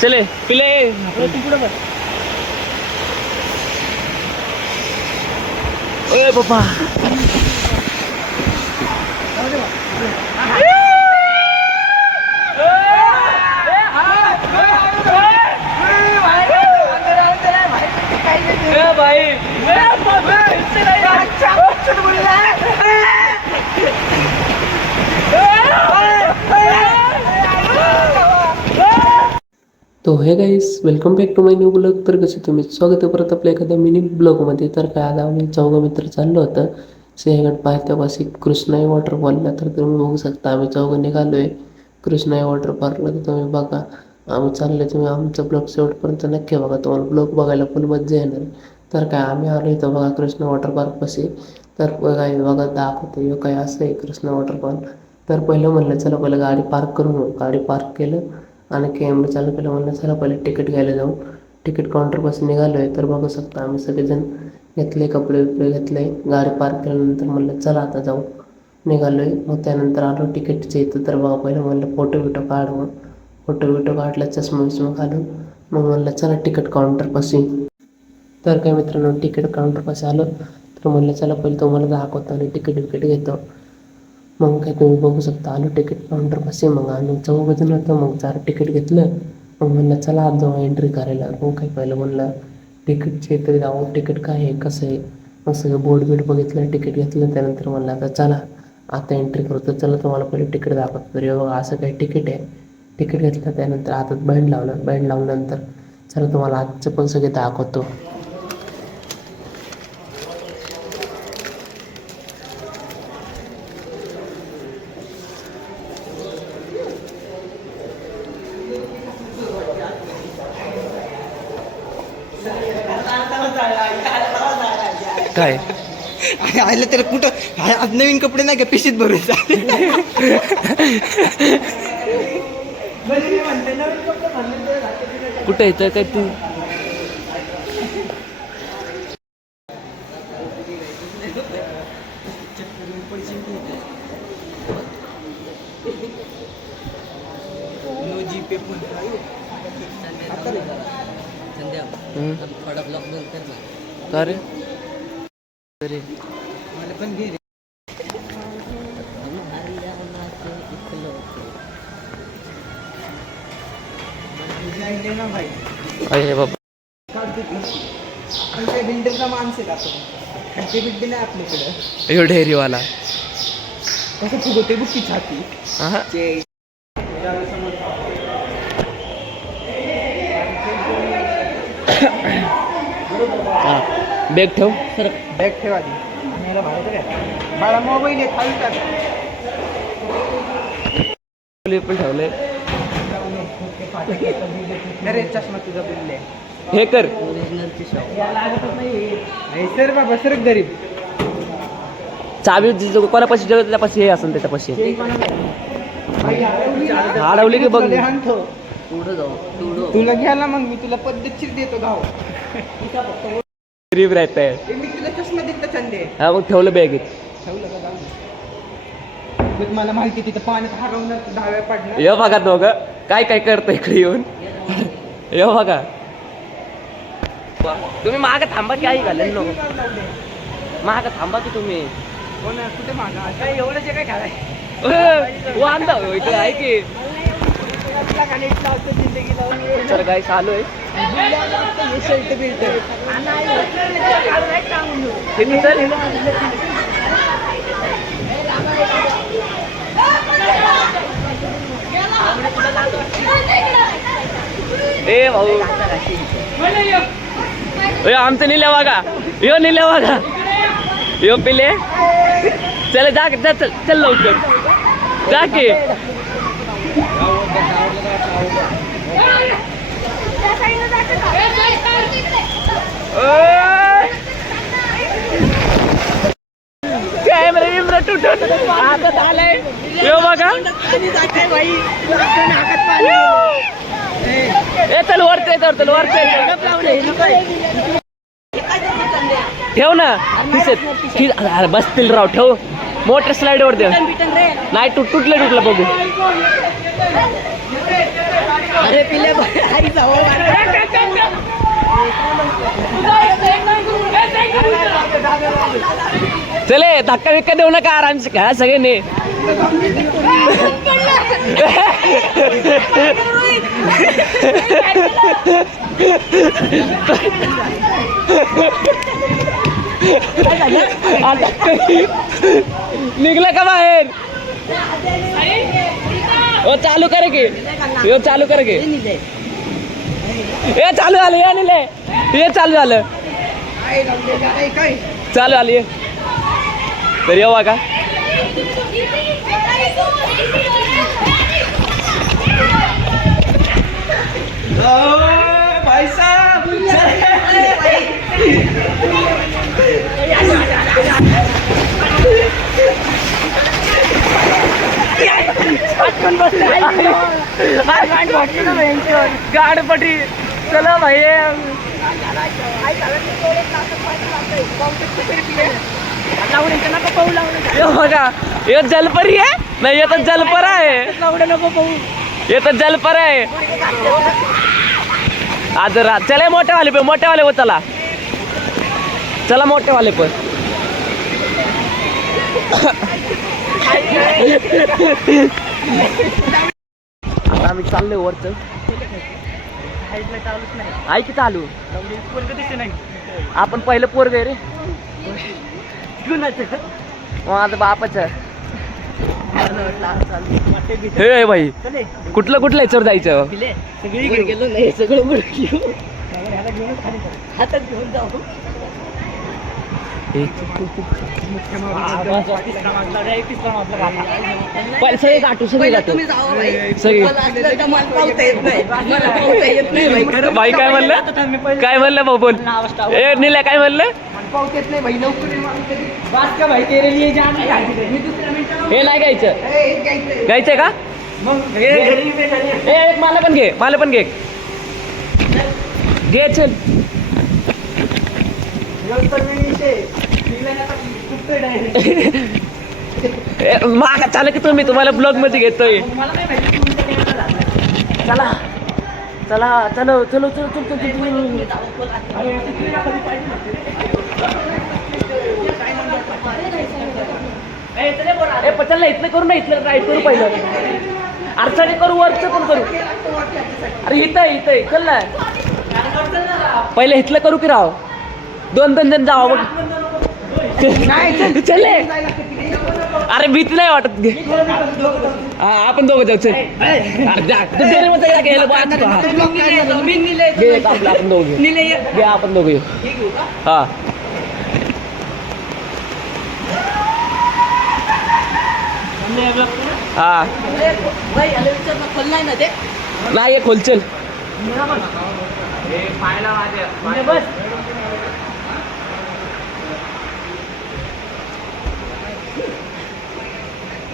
चले पिले ओए पप्पा तो hey guys welcome back to my new vlog. तर कसे तुम्ही स्वागत आहे परत आपल्या एखाद्या मिनी ब्लॉगमध्ये. तर काय आज आम्ही चौघं मित्र चाललो होतं सिंहगड पायथ्यापाशी कृष्णाई वॉटरफॉलला. तर तुम्ही बघू शकता आम्ही चौघं निघालो आहे कृष्णाई वॉटरपार्कला. तर तुम्ही बघा आम्ही चाललो आहे, तुम्ही आमचा ब्लॉग शेवटपर्यंत नक्की बघा, तुम्हाला ब्लॉग बघायला फुल मजा येणार. तर काय आम्ही आलो इथं बघा कृष्णा वॉटरपार्कपाशी. तर बघा बघा दाखवतो हे काय असं आहे कृष्णा वॉटरपार्क. तर पहिलं म्हणलं चला पहिलं गाडी पार्क करून येऊ. गाडी पार्क केलं आणि कॅमेरा चालू केलं. म्हणलं चला पहिले तिकीट घ्यायला जाऊ. तिकीट काउंटरपासून निघालो आहे. तर बघू शकता आम्ही सगळेजण घेतले कपडे बिपडे घेतले. गाडी पार्क केल्यानंतर म्हणलं चला आता जाऊ. निघालो आहे. मग त्यानंतर आलो तिकीटच्या इथं. तर बघा पहिलं म्हणलं फोटो बिटो काढ. मग फोटो बिटो काढला चष्मा विष्मा घालून मग म्हणलं चला तिकीट काउंटरपाशी. तर काय मित्रांनो तिकीट काउंटरपाशी आलो. तर म्हणलं चला पहिले तुम्हाला दाखवतो आणि तिकीट विकीट घेतो. मग काय तुम्ही बघू शकता आलो तिकीट काउंटरपाशी. मग आम्ही चौघजण होतो. मग जरा तिकीट घेतलं. मग म्हणलं चला आज जाऊ एंट्री करायला. मग काय पहिलं म्हणलं तिकीटचे तरी जाऊ तिकीट काय आहे कसं आहे. मग सगळं बोर्ड बीड बघितलं तिकीट घेतलं. त्यानंतर म्हणलं आता चला आता एंट्री करतो. चला तुम्हाला पहिले तिकीट दाखवतो. तरी बघा असं काही तिकीट आहे. तिकीट घेतलं त्यानंतर हातात बँड लावलं. बँड लावल्यानंतर चला तुम्हाला आजचं पण सगळे दाखवतो. काय आलं तर कुठं आज नवीन कपडे नाही का पिशीत भरून कुठं येतं काय तू का रे अरे मला पण घे ना भाई. अरे बाबा आमच्या बिल्डरचा माणूस आहे आपण खड्डे बिड्डे नाही आपल्याकडं. एवढं डेअरीवाला कसं फुगवते बुकी छाती. हा बॅग ठेव सर बॅग ठेवा ती मला बाहेर काय मला मोबाईल आहे खाली टाक. पण ठेवलंय. अरे चष्मा तुझा बिल्ले हे कर लागतच नाही सर बाबा सर गरीब चावी कोणापाशी जेवढ त्यापाशी हे असेल त्याच्यापाशी अडवली की बघ पुढं जाऊ तुला घ्यायला मग मी तुला पद्धतशीर देतो गाव. गरीब राहत आहे. मी तुला चष्मा देतो चंदे. हा मग ठेवलं बॅगेत. ठेवलं का जाऊ मला माहिती तिथं पाण्यात हरवणार दहाव्या पडणार. ये बघा दोघं काय काय करतं इकडे येऊन. ये बघा तुम्ही माग थांबा की आई घालेल नको माग थांबा की तुम्ही. हो ना कुठे मागा काय एवढं जे काय घालाय वांदा इकडे आहे की. तर काय चालू आहे ए भाऊ आमचं निल्या बघा यो निल्या बघा यो पिले चल जा चल चल लवकर जा की. कॅमेरा बिमरा तुटून हातात आलाय. यो बघा ए चल वरते चल वरते ठेव ना खिसेत बसतील राव ठेव. मोटर स्लाइड वर दे नाही तुटलं बघू. अरे पिले आई जाऊ चले धक्का बिक्का देऊ नका आरामशी काय सगळ्यांनी निघलं का बाहेर ओ चालू करे की यो चालू करे की हे चालू झालं हे निले हे चालू झालं चालू आली ये तर येवा का भाई साहब गाडपटी चला भाई बघा हे जलपरी आहे नाही हे तर जलपर आहे हे तर जलपर आहे आज चला मोठे वाले वो चला चला मोठे वाले पण आता आम्ही चाललोय वरचं आहे की चालू आपण पहिलं पोरग आहे रे माझं बापाचं हे भाई कुठलं याच्यावर जायचं सगळीकडे गेलो नाही सगळं हातात घेऊन जाऊ सगळे गाठू सगळे गाठू सगळे भाई काय म्हणलं भाऊ बोल ए निल्या काय म्हणलं हे नाही घ्यायचंय का एक मला पण घे घे चल मागा चाल की तुम्ही तुम्हाला ब्लॉग मध्ये घेतोय चला चला चलो चलो चलो चलो चल ना इथलं करू ना इथलं राईट करू पहिलं अडचणी करू वरचं पण करू अरे इथं चल ना पहिलं इथलं करू की राव दोन जण जावं बघ चले अरे भीती नाही वाटत घे हा आपण दोघं जाऊ चल आपण दोघं येऊ हा हा नाही खोलचल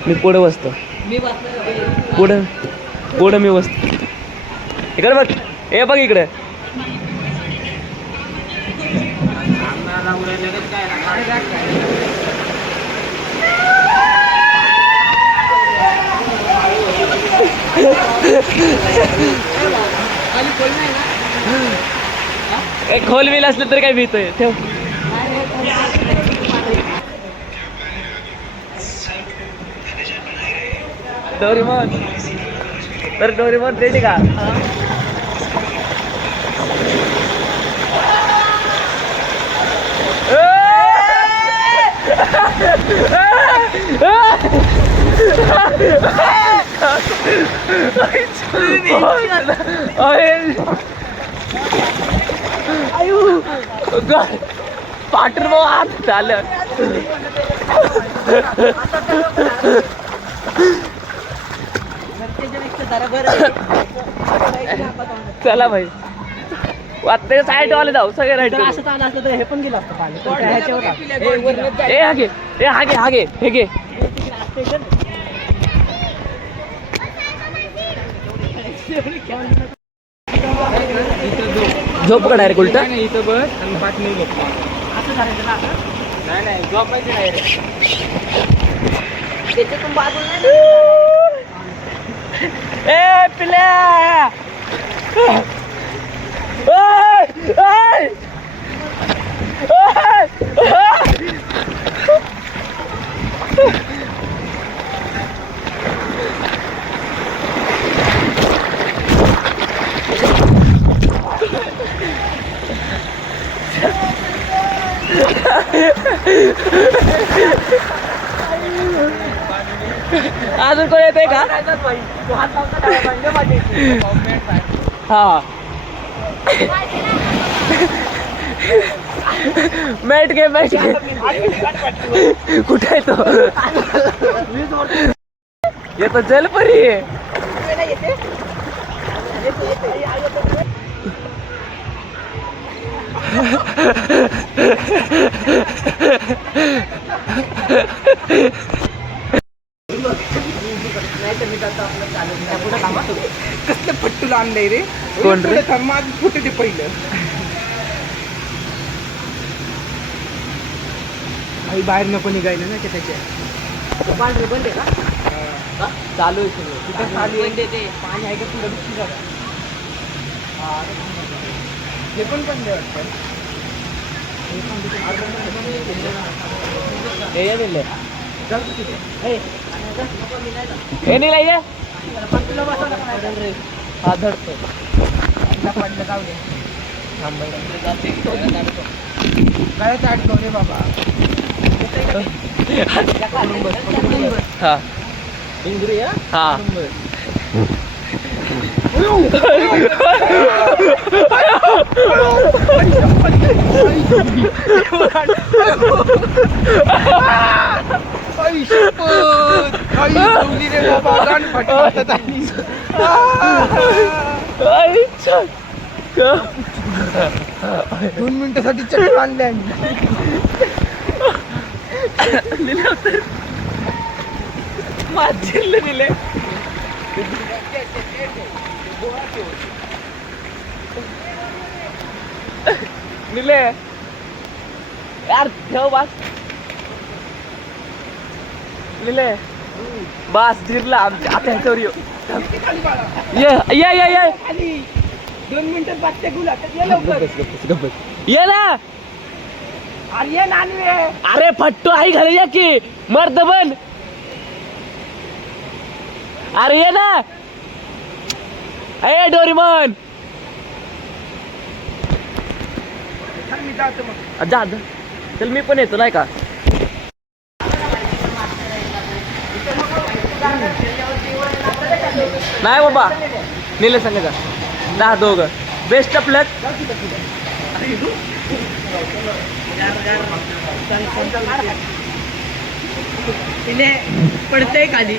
मी पुढे बसतो पुढं मी बसतो इकडे बघ हे बघ इकडे खोल बिल असलं तर काय भीतोय ठेव डोरेमॉन रेडी का पाटर भाऊ हात झालं चला भाई आता साईड वाले जाऊ सगळे राईट असं आलं असलं तर हे पण गेलं असतं हागे हे घे झोप का डायरेक्ट उलट इथं बस आणि 5 मिनिट झोप असं करायचं ना नाही झोपायचं नाही रे त्याच्यातून बाजूला ए पिल्या ओय! ओय! ओय! ओय! अजून कोण येते का हा मॅट घे कुठे आहे तो येतो जलपरी कसलं पट्टूला आणलंय रे कोण रे? माझं फुटे ते पहिलं आई बाहेर नको निघायला ना त्याच्या चालू आहे सगळं तिथं खाली पाणी आहे का तुला दुसरी जागा हे पण बंद आहे वाटतं हे नाही लाईये हा धडतो पडलं जाऊ दे काय अडकव रे बाबा हा हा आई शपथ आई ठेवली रे बाबा गाण फटफटत आली आई छान 2 मिनिटासाठी चटक आणले आम्ही माझिरले दिले निले यार ठेव बस निले बस जिरला आमच्या आता ह्याच्यावर ये ये ये ये खाली 2 मिनिटात बादशा गुला ये लवकर ये ना अरे ये नानवे अरे फट्टू आई घाले या की मर्द बन अरे ये ना ए डोरीमन मी जातो मग जा जा. चल मी पण येतो नाही का नाही बाबा निले सांगा का 10 दोघं बेस्ट ऑफ लक पडतंय खाली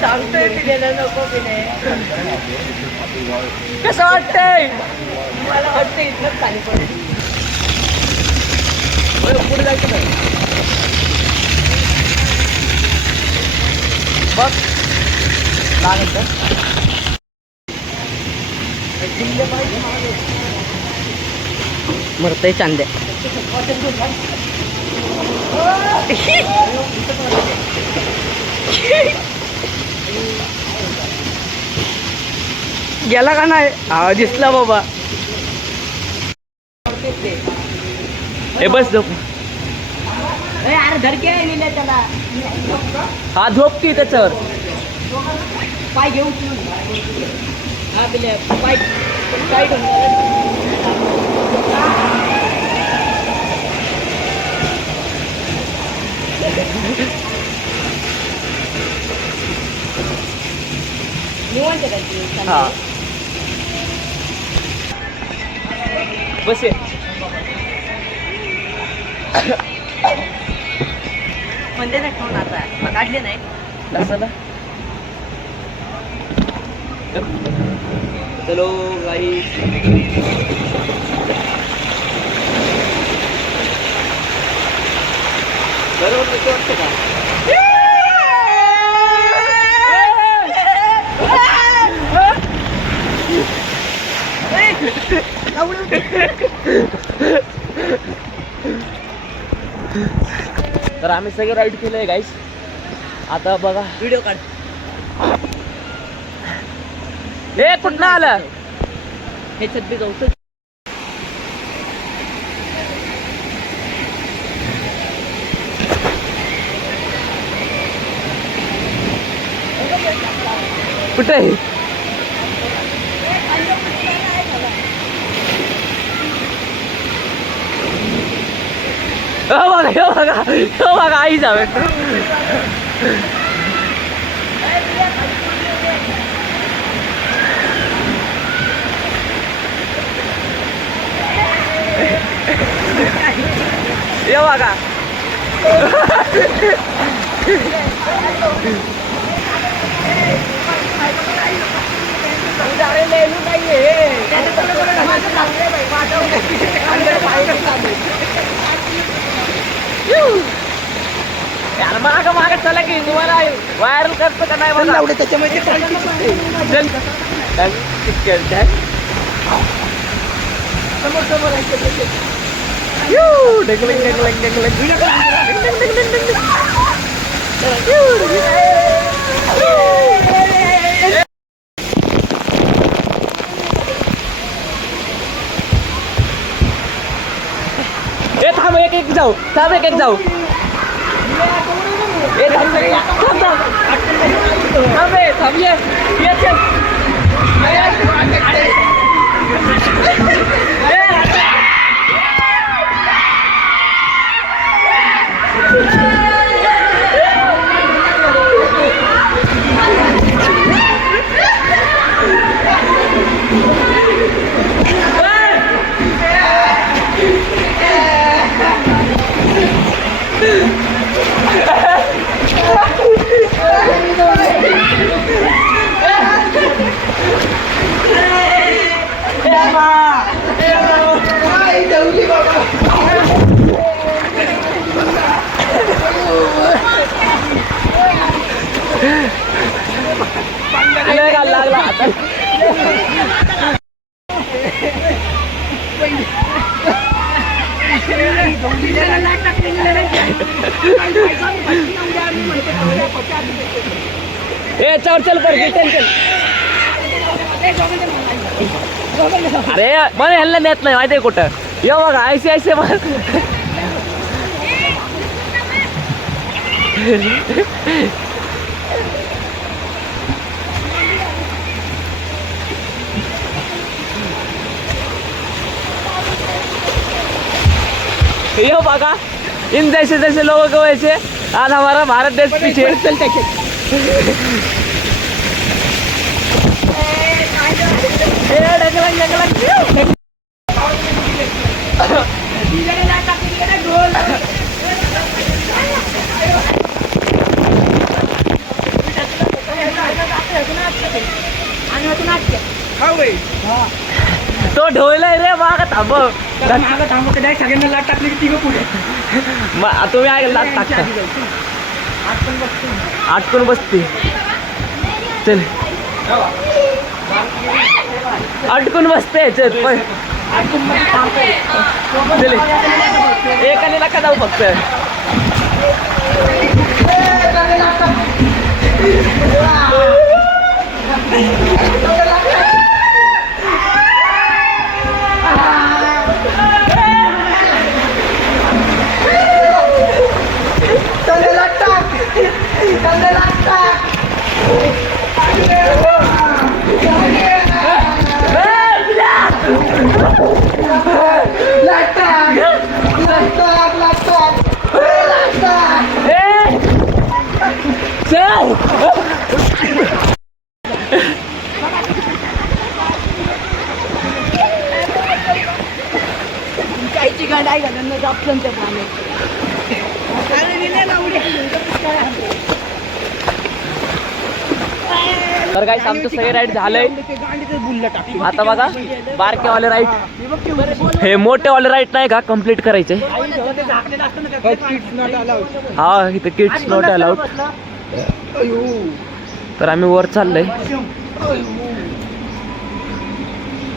सांगतोय पिलेला नको पिणे कसं वाटतंय मला वाटतं इथलं खाली पडेल पुढे जायचं नाही बघ लागत मरतय चांदे गेला का नाही हा दिसला बाबा हे बस झोप अरे धरके लिहिले त्याला हा झोप की त्याच्यावर पाय घेऊन हा पिले पाय टाईट हा बस ये म्हणजे नाही ठेवून आता काढले नाही कसं ना चलो गाईस बरोबर कसं वाटतं का एवढं तर आम्ही सगळे राईड केलंय गाईस. आता बघा व्हिडिओ काढ. हे कुठं आलं हे छत्ती जाऊ. कुठे बघा आई जावे. ये बघा यार मागं मागं चला की तुम्हाला व्हायरल करतो का नाही मला त्याच्यामध्ये समोर समोर थांब एक एक जाऊ. थांब एक एक जाऊ. थांब ये चल. लागला आता. याच्यावर चल पर चल. अरे मला ह्याला नेत नाही माहिती आहे कुठं. ये बघा ऐसे मला ये बघा इन जैसे जैसे लोगों को वैसे आज हमारा भारत देश पीछे चलते. तो ढोलाय रे माग थांब. सगळ्यांना लाट टाकली की तिघं पुढे. तुम्ही आहे लाट टाकता. आटकून बसते. चल अटकून बसते. चल चल एकाने नका जाऊ फक्त. तर काय आमचं सगळे राईड झालंय. आता बघा बारकेवाले राईड हे मोठेवाले राईड नाही का कम्प्लीट करायचे. हा इथं किड्स नॉट अलाउड. तर आम्ही वर चाललोय.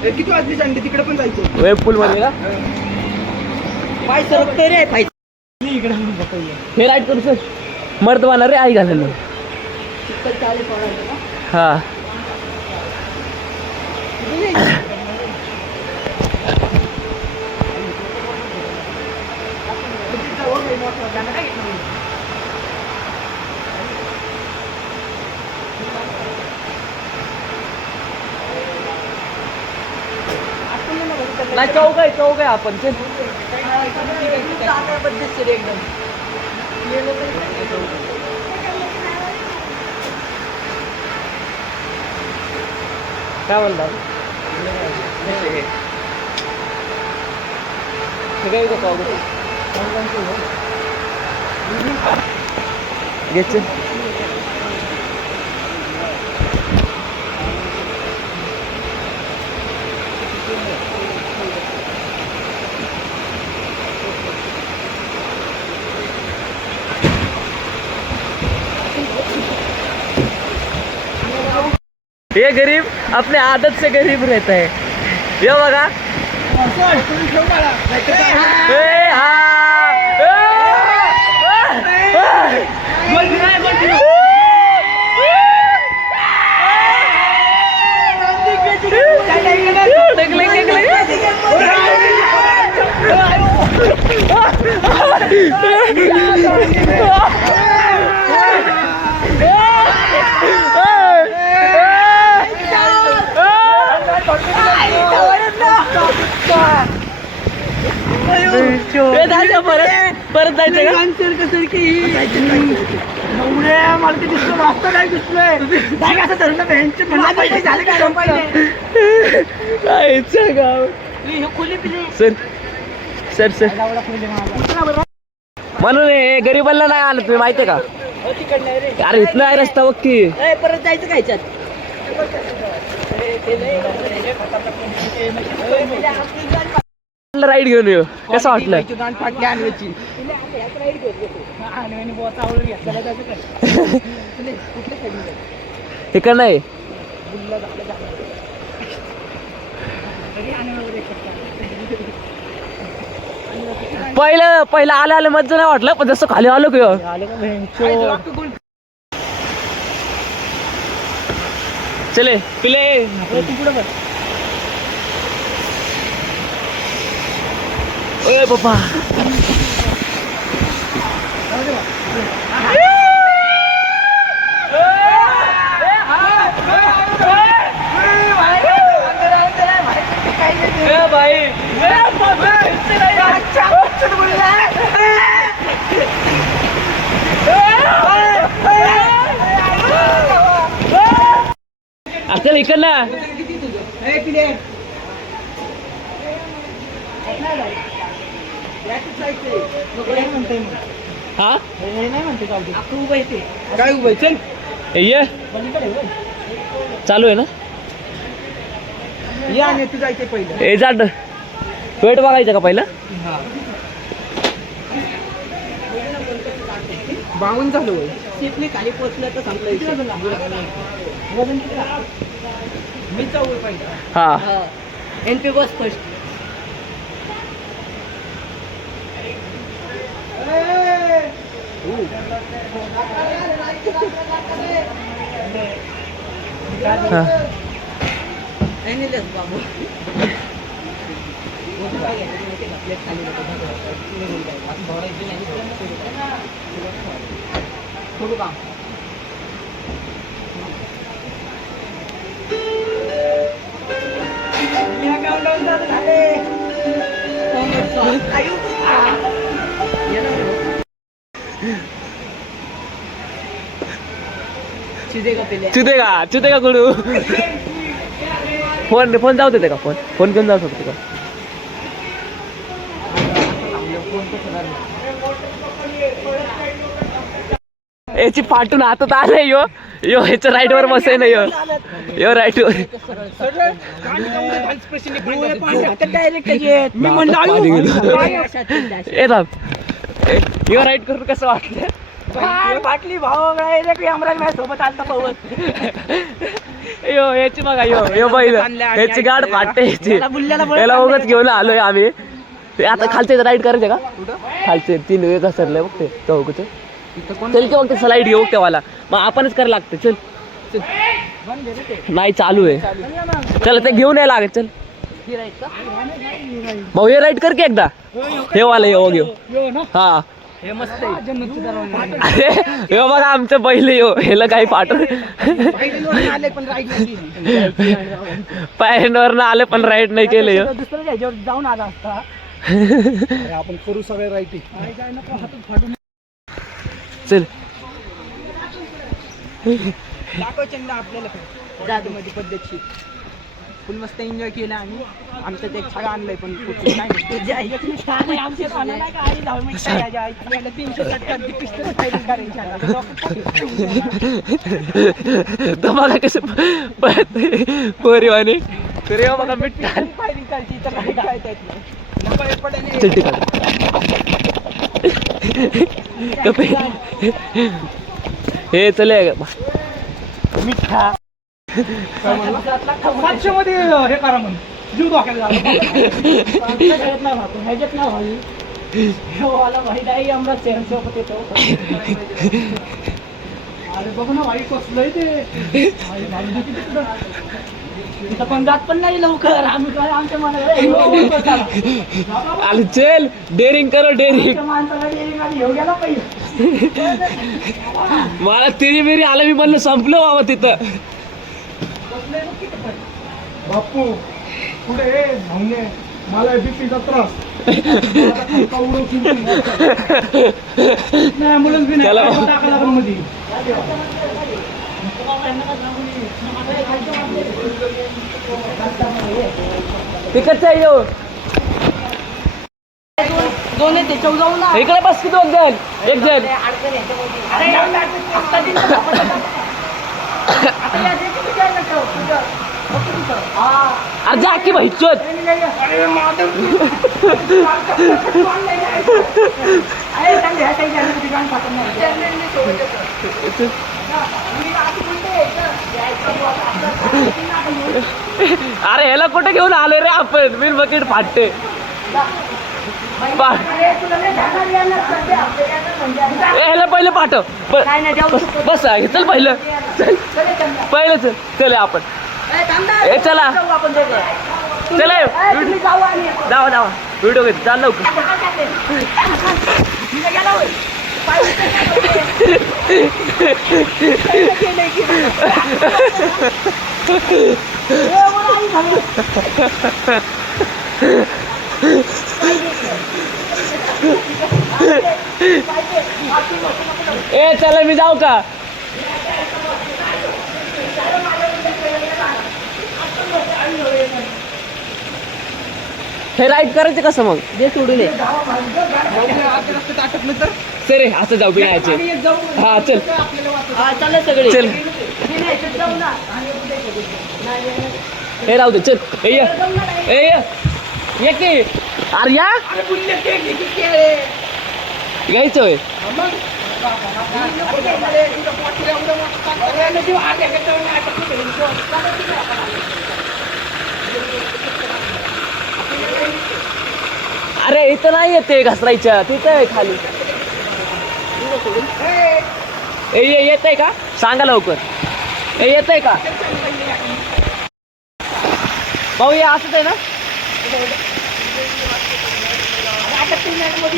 किती वाजली सांगते तिकडे पण जायचं. वेब पूल मध्ये का पाय सरकतोय रे पाय. हे राईट करू सर मर्दवाना रे आई घालेल हा नाही चौक आहे आपण ते एकदम काय म्हणतात घ्यायचे ये गरीब अपने आदत से गरीब रहता है ये बघा परत जायचं मला ते दिसलं वाचतं काय दिसलंय असं धरलं झालं का गाव सर सर सर म्हणून हे गरीबांना नाही आलं तुम्ही माहितीये का अरे इथनं आहे रस्ता बघ की परत जायचं का ह्याच्यात राईड घेऊन येऊ कसं वाटलं इकडं नाही पहिलं आलं मज्जा नाही वाटलं पण जसं खाली आलो किंवा चले पिले ओए बाबा चल इकडनं हा काय उभं चल ये चालू आहे ना या आणि तू जायचं पहिलं ए जाट वेट बघायचं का पहिलं बावून झालो सीटने खाली पोचलं तर संपलं मी जाऊ पाहिजे हा एनपी बस फर्स्ट बाबू चुदेगा गुडू फोन जाऊ देते का फोन घेऊन जाऊ शकतो का याची फाटून हातात आलंय यो ह्याच्या राईट वर बसाय ना यो राईट वर यो राईट करून कसं वाटलं बाटली भाऊ सोबत आलता पवन यो याची बघा यो बैल याची गाड फाटते याची याला उगाच घेऊन आलोय आम्ही. ते आता खालचे राईड करायचे का खालचे 3 वेळ घसरले बघ ते चौकचं. चल की मग ते स्लाईड घेऊ तेव्हाला मग आपणच करायला लागते. चल नाही चालू आहे. चल ते घेऊन यायला लागेल. चल भाऊ हे राईड कर की एकदा. हे वाला येऊ घेऊ. हा हे बघा आमचं बैल येऊ ह्याला काही पाठवून पायंडवर आले पण राईड नाही केले. जाऊन आला असता आपण करू सगळे राईट. चल दाखव चंदा आपल्याला जादूमध्ये पद्धतशीर फुल मस्त एन्जॉय केला आम्ही. आमचं ते छागा आणलंय पण तर बघा कसं पोरीवाने तर बघा मिठ्ठा हे चले मिठ्ठा 700 मध्ये हे करा म्हणून जीव धोक्याला अरे बघ ना भाई कसलंय ते तिथं पण जात पण नाही लवकर. आम्ही काय आमच्या मनाला आले चल डेअरिंग करो डेअरिंग. माणसाला डेअरिंग आणि घेऊन गेला पाहिजे. मला तिरी बिरी आलं मी म्हणलं संपलं बाबा तिथं. बापू पुढे भाऊने मला बीपीचा त्रास ॲम्ब्युलन्स बी नाही टाकायला पण मध्ये. तिकडचं आहे यो. दोन येते चौ जाऊ ना इकडे बस की 2 जण 1 जण. अरे जा की भाई चोत. अरे ह्याला कुठे घेऊन आले रे आपण. बिन बकेट फाटते. ह्याला पहिलं पाठव बस चल पहिलं चल पहिलं चल चल आपण ए चला चला जावा जावा व्हिडिओ घेत चाल लवकर. ए चला मी जाऊ का. हे राईड करायचं कसं मग जे सोडून सरे असं जाऊ बिनायचे. हा चल चला सगळे चल हे राहू दे चल ये की अरे या घ्यायचं होय. अरे इथं नाही येते घसरायच्या तिथं आहे खाली. येत आहे का सांगा लवकर. येत आहे का भाऊ. हे असंच आहे ना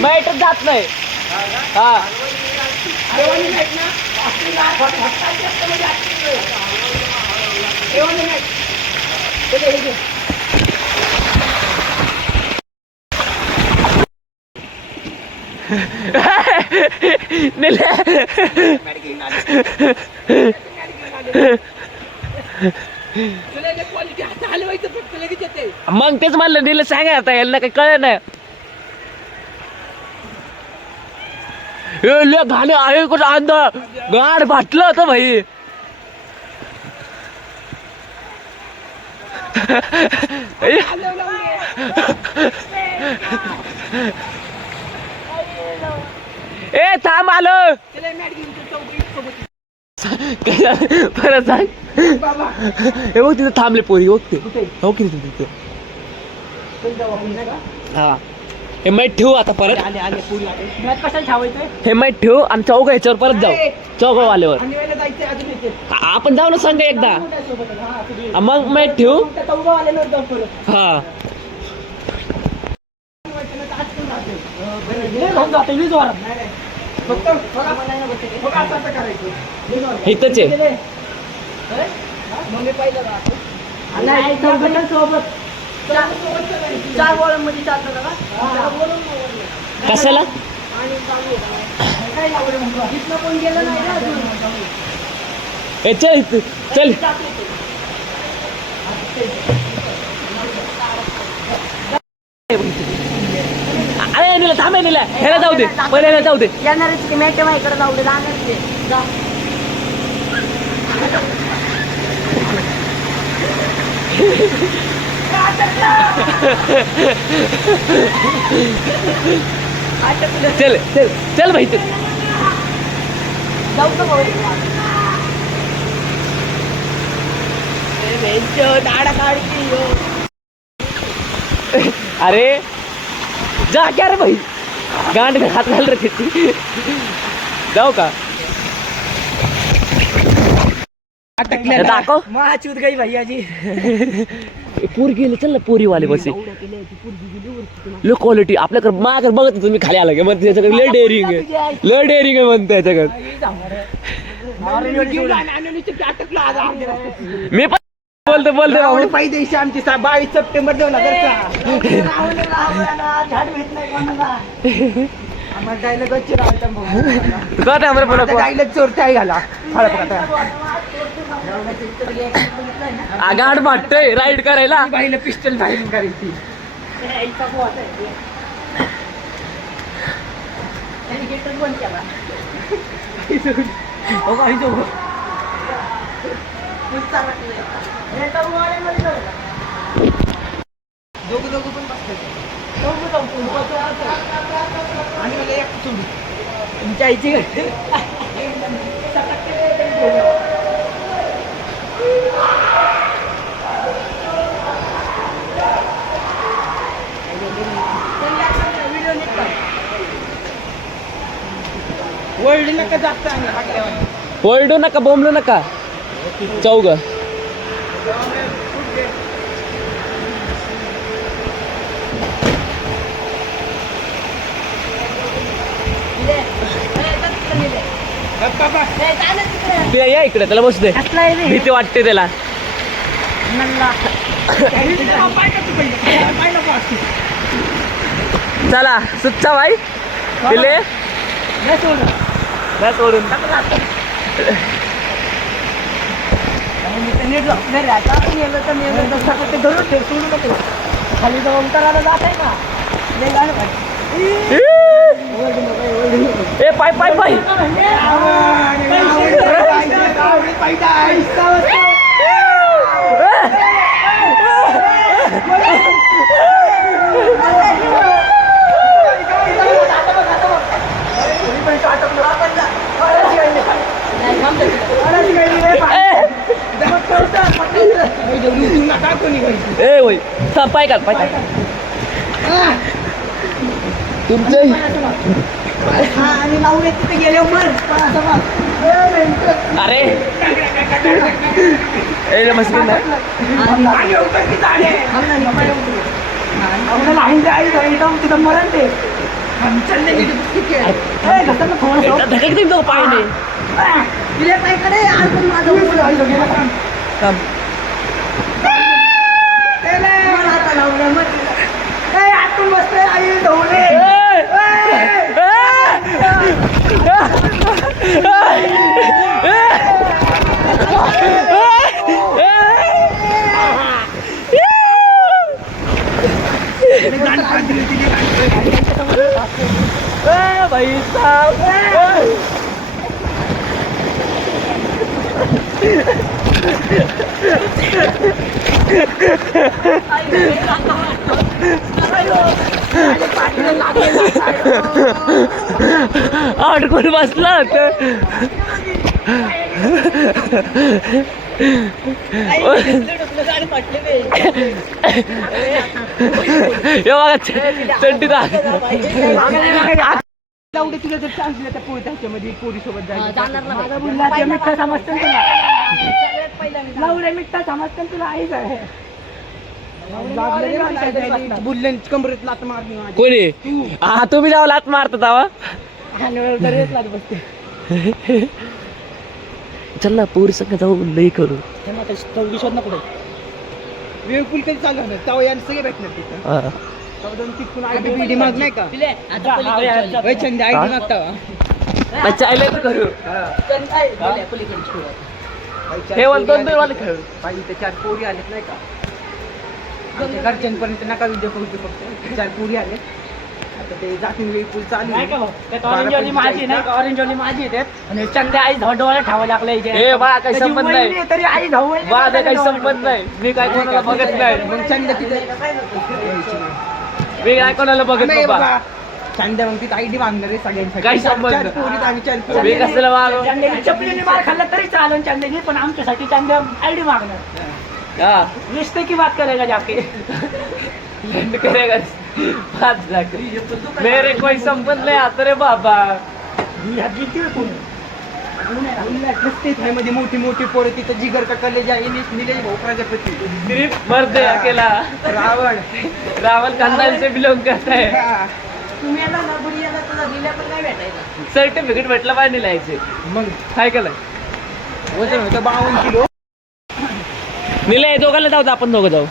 मॅटर जात नाही. हा मग तेच म्हणलं दिलं सांगा आता यांना काही कळ नाही. घाले आहे कुठं अंधा गाड बाटलं होतं भाई. ए थांब आलो परत सांग. हे बघ तिथं थांबले पोरी बघते. हो की तिथे हा. हे माहीत ठेवू आता परत. आले आले पुरी आले. मॅच कशाला ठेवायचंय? हे माहीत ठेवू आणि चौघ ह्याच्यावर परत जाऊ. चौघ आल्यावर अंजलीला जायचंय अजून येते. आपण जाऊ ना संघ एकदा. हा, मग माहीत ठेवू. त्या चौघं आलेलं जाऊ परत. हा फक्त असं करायचं. इथंच आहे. मग मी पहिलं नाही सोबत 4 बॉलांमध्ये चालतं का? कशाला तिथनं कोण गेलं नाही ना अजून. ए चल चल. अरे निला थांबे निला ह्याला जाऊ दे पहिले ह्याला जाऊ दे. येणारच की मॅच माझ्याकडे जाऊ दे जाणारच आहे. जा. चल चल चल भाई चल. जाऊ का भाऊ? दाडा काढती हो. अरे जा क्या रे भाई गांड में हाथ घाल रखी थी. जाऊ का दाखव. चूत गई भैया जी. पोरी गेले चल ना पोरी वाले बसे. लो क्वालिटी आपल्याकडे माग बघत तुम्ही खाली आला का मग त्याच्याकडे लय डेअरिंग आहे. लय डेअरिंग आहे म्हणते त्याच्याकडे. मी पण बोलतो बोलतो पहिल्या दिवशी आमची 22 सप्टेंबर 2006. आम्हाला गच्ची राहता चोरता घाला. आगाड वाटतंय राईड करायला. बाईला पिस्टल बाहेर करायची. दोघं पण आणि मला एक सोडू तुमच्या आईची वळली नका जास्त ओरडू नका बोंबलू नका चौघ. ते या इकडे त्याला बसू दे. भीती वाटते त्याला. चला सुच्चा भाई दिले सोडून नीट सोडू नको. खाली जाऊन करायला जात आहे का? ए पाय पाय पाय. ए होय पाय काढ पाय काढ. तुमचं आणि लावून तिथे गेले अरे ए मस्किन ना. तिथं मरण ते धडक तो पायने थांब. आतून बसतोय आई ढोले. भाई साहब अडकून बसला होता. हे बघा चंडी जाऊदे तुला जर चान्स दिला त्या पोरी त्याच्यामध्ये पोरी सोबत जाणार ना बाई. जायला मिठ्ठा समजतं ना तुला लावड्या मिठ्ठा समजतं ना तुला आईच आहे बुल्लन कमरेत लात मारली माझी. कोणी हा तुम्ही जाऊ लात मारता तावा चल ना पोरी संग जाऊ लई करू शोध ना पुढे वेळ पूल कधी चालू होणार तेव्हा याने सगळे भेटणार तिथं हा. तेव्हा जाऊन तिथून आयडी माग नाही का पिले, आता पलीकडे चल. चंद आयडी मागता अच्छा आले तर करू चल, काय? पिले, पलीकडे छोड. हे वाले दोन वाले खेळू बाई इथे 4 पोरी आलेत नाही का आमच्या घरच्यांपर्यंत नका व्हिडिओ करू फक्त 4 पोरी आले आता ते जातीन वेळ पूल चालू नाही का भाऊ? त्यात ऑरेंज वाली माझी नाही का? ऑरेंज वाली माझी येतात आणि चंद्या आई धडोळा ठावा लागला ए बा काही संबंध नाही तरी आई धाव माझा काही संबंध नाही मी काय कोणाला बघत नाही मग चंद तिथे मी काय कोणाला बघत नाही बाबा बाबा चंद्या मग तिथे आयडी मागणार आहे सगळ्यांसाठी काही संबंध 4 पोरीत आम्ही 4 मी पोरी कसला वागू चंद्याने चपलीने मार खाल्ला तरी चालेल चंद्याने पण आमच्यासाठी चंद्या आयडी मागणार हा रिश्ते की बात करेगा जाके लंड करेगा बात जाकर मेरे कोई संबंध नहीं आता रे बाबा मध्ये मोठी मोठी पोरं तिथं जिगर का कलेजा इनिश निलेश भाऊ प्रजापती सिर्फ मर्द है अकेला रावण रावण खानदान से बिलोंग करता है हा. तुम्ही याला ना बुडी याला तुझा दिल्या पण काय भेटायचं सर्टिफिकेट भेटलं पाहिजे लिहायचे मग काय केलं वजन होतं 52 किलो निलय दोघांना जाऊ आपण दोघं जाऊ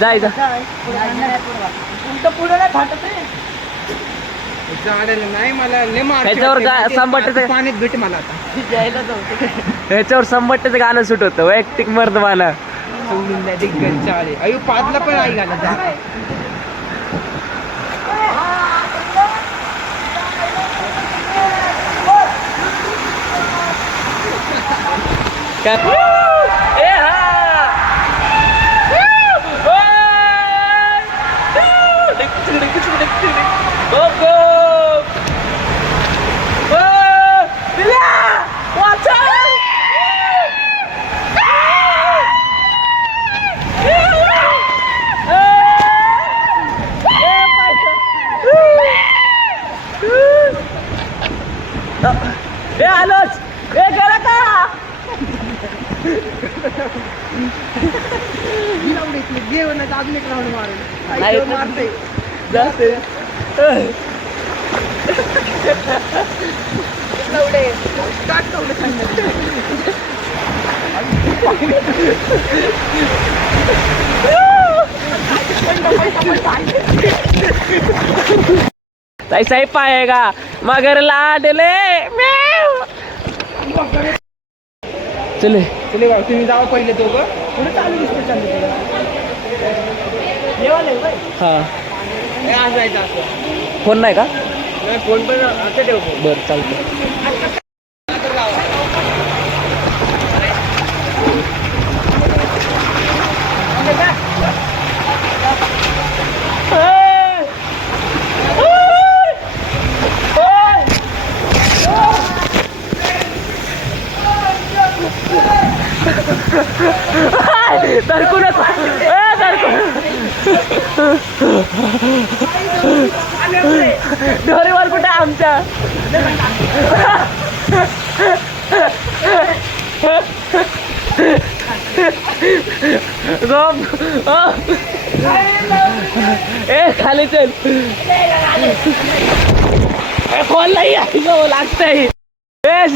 जाय जा तुमचं पुढं नाही फाटत रे झाडाला नाही मला लय मार ह्याच्यावर चिडते. संबटचं- पाण्यात भेट मला आता जायला जाऊ ह्याच्यावर संबट्टचं गाणं सुट होतं वैयक्तिक मर्द मला सोडून द्या दिग्गज चाळे अयो पादला पण आई घालत जा. काय ए हा गो गो ए आलोच ए गेला का जेवणाचं अजून एक राऊंड मारून नाही आई येत. मारते जाते काट कवलं सांगितलं ऐसा ही पाएगा मगर लाडले चले चले भाऊ तुम्ही जावा पहिले दोघं पुढे चालू दिसते चालू हा आज जायचं असं फोन नाही का नाही, फोन पण आता ठेव फोन. बरं चालतं धरकूनच डोरेवर कुठे आमच्या ए खाली चल फोन नाही लागतंय ए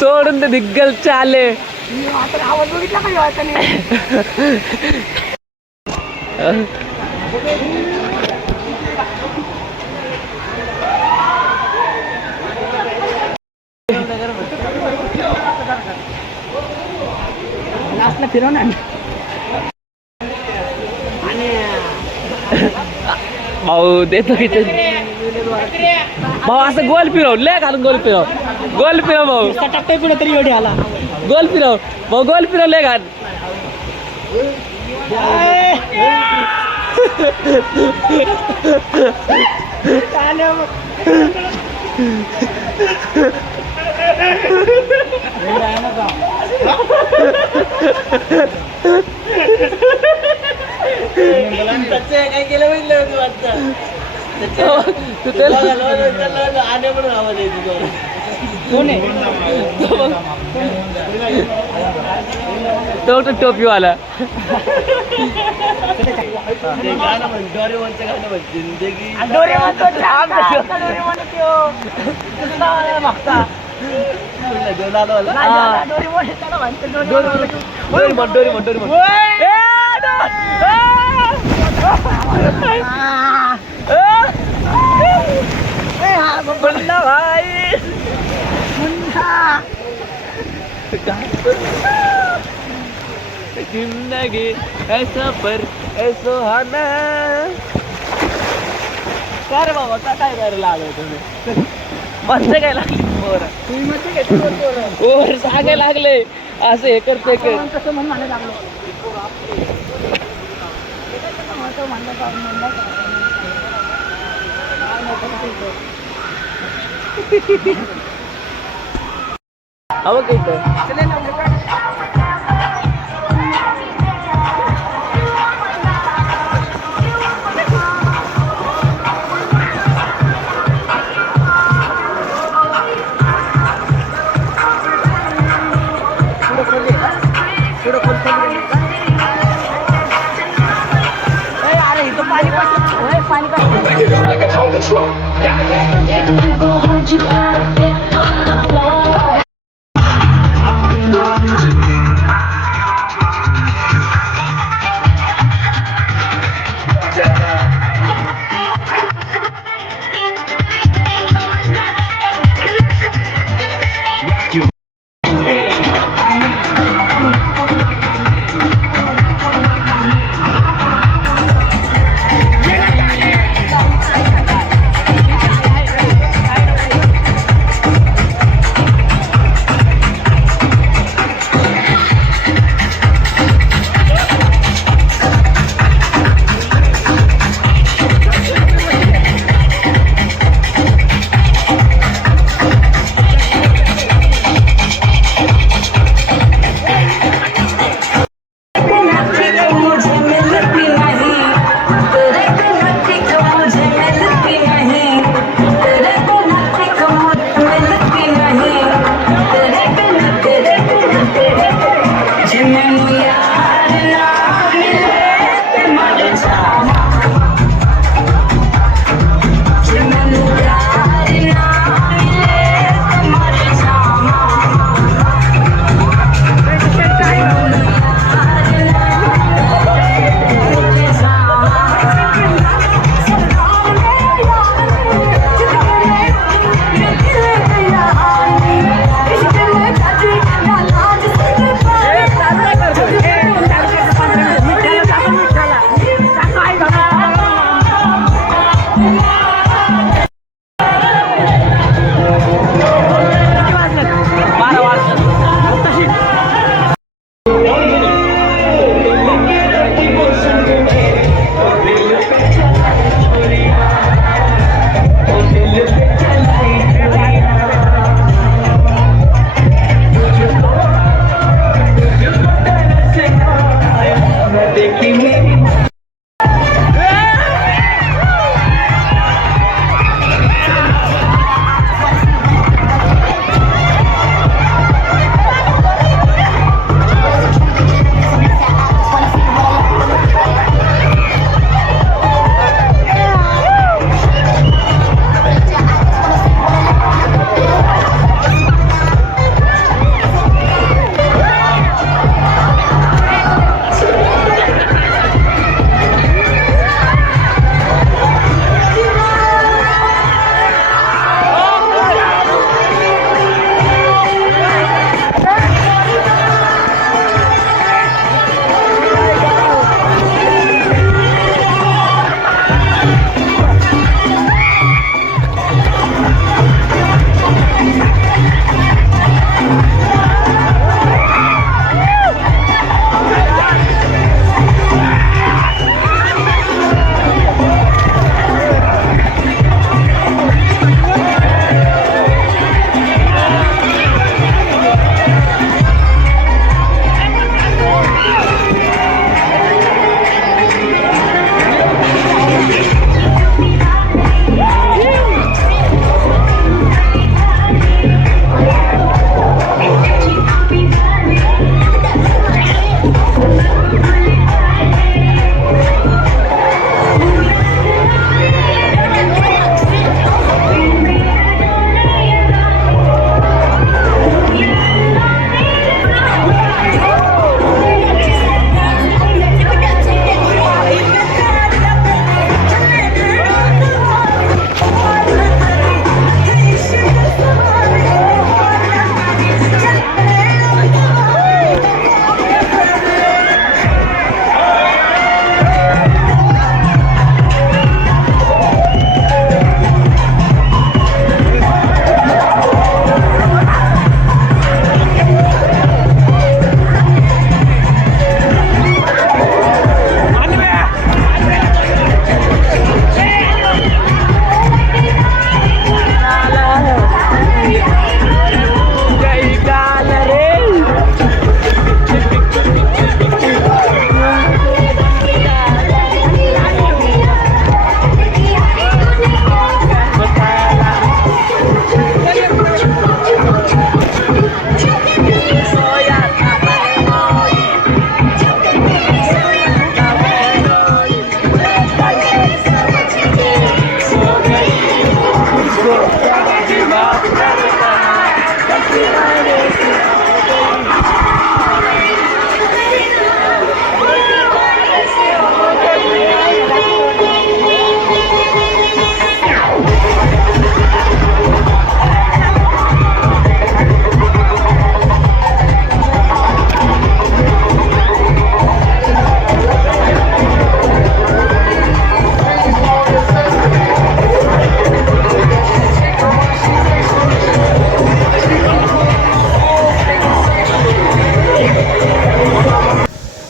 सोडून ते दिग्गल चाले आवाज बघितला का लास्टला फिरवणार भाऊ देतो की भाऊ असं गोल फिरव लय घालून गोल फिरव भाऊ टाकतोय पुढे तरी एवढी आला गोल फिरव भाऊ गोल फिरव लय घाल काय केलं माहिती वाटतं तू त्याला कोण आहे तो टोपीवाला जिंदगी ऐसा पर ऐसो हाना काय रे बाबा काय करायला लागलं तुम्ही मस्त काय लागली ओर सांगायला लागले असं हे करते कसं म्हणून म्हणायला लागलो हवं काही अरे इथं पाणी पाणी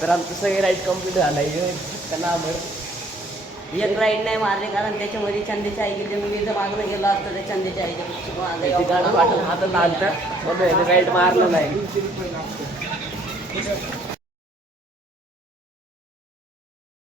तर आमचं सगळे राईड कम्प्लीट झालं आहे एक राईड नाही मारले कारण त्याच्यामध्ये चंदेच्या आई गेले मी जर मागणं गेलो असतं तर चंदेच्या आईच्या हातात राईड मारलं नाही